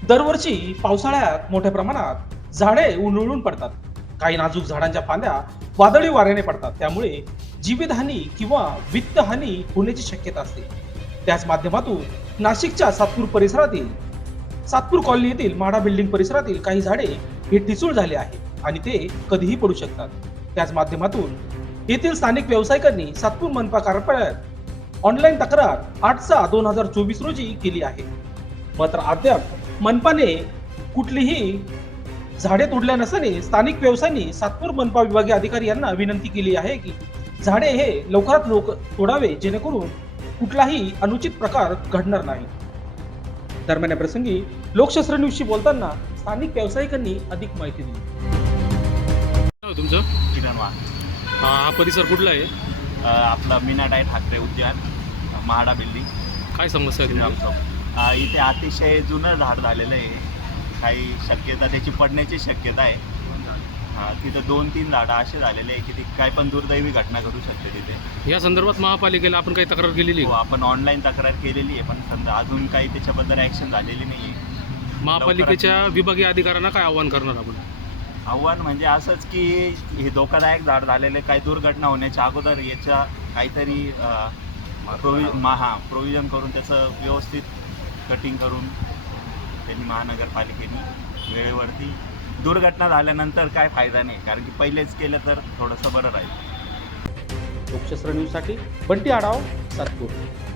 दरवर्षी पावसाळ्यात मोठ्या प्रमाणात झाडे उन्मळून पडतात. काही नाजूक झाडांच्या फांद्या वादळी वाऱ्याने पडतात, त्यामुळे जीवितहानी किंवा वित्तहानी होण्याची शक्यता असते. त्याच माध्यमातून नाशिकच्या सातपूर कॉलनी येथील म्हाडा बिल्डिंग परिसरातील काही झाडे हे ठिसूळ झाले आहे आणि ते कधीही पडू शकतात. त्याच माध्यमातून येथील स्थानिक व्यावसायिकांनी सातपूर मनपा कार्यालयात ऑनलाईन तक्रार 8/6/2024 रोजी केली आहे. मात्र अद्याप मनपाने कुठलीही झाडे तोडल्या नसल्याने स्थानिक व्यवसायांनी सातपूर मनपा विभागीय अधिकारी यांना विनंती केली आहे की झाडे हे लवकरात तोडावे, जेणेकरून कुठलाही अनुचित प्रकार घडणार नाही. दरम्यान या प्रसंगी लोकशास्त्र न्यूजशी बोलताना स्थानिक व्यावसायिकांनी अधिक माहिती दिली. तुमचं किरण वाघ. हा परिसर कुठला आहे? आपला मीनाडाई ठाकरे उद्यान, म्हाडा बिल्डिंग, काय समस्या आहे श्रीराम तुमची? चौक. इथे अतिशय जुनं झाड झालेलं आहे. काही शक्यता त्याची पडण्याची शक्यता आहे. तिथं 2-3 झाडं असे झालेले आहे की ती काय पण दुर्दैवी घटना घडू शकते तिथे. या संदर्भात महापालिकेला आपण काही तक्रार केलेली हो, आहे? आपण ऑनलाईन तक्रार केलेली आहे, पण समजा अजून काही त्याच्याबद्दल ॲक्शन झालेली नाही आहे. महापालिकेच्या विभागीय अधिकाऱ्यांना काय आव्हान करणार आपण? आव्हान म्हणजे असंच की हे धोकादायक झाड झालेले, काही दुर्घटना होण्याच्या अगोदर याच्या काहीतरी प्रोव्हिजन करून त्याचं व्यवस्थित कटिंग करून त्यांनी महानगरपालिकेने वेळेवरती, दुर्घटना झाल्यानंतर काय फायदा नाही, कारण की पहिलेच केलं तर थोडंसं बरं राहील. लोकशास्त्र न्यूजसाठी बंटी आढाव, सातपूर.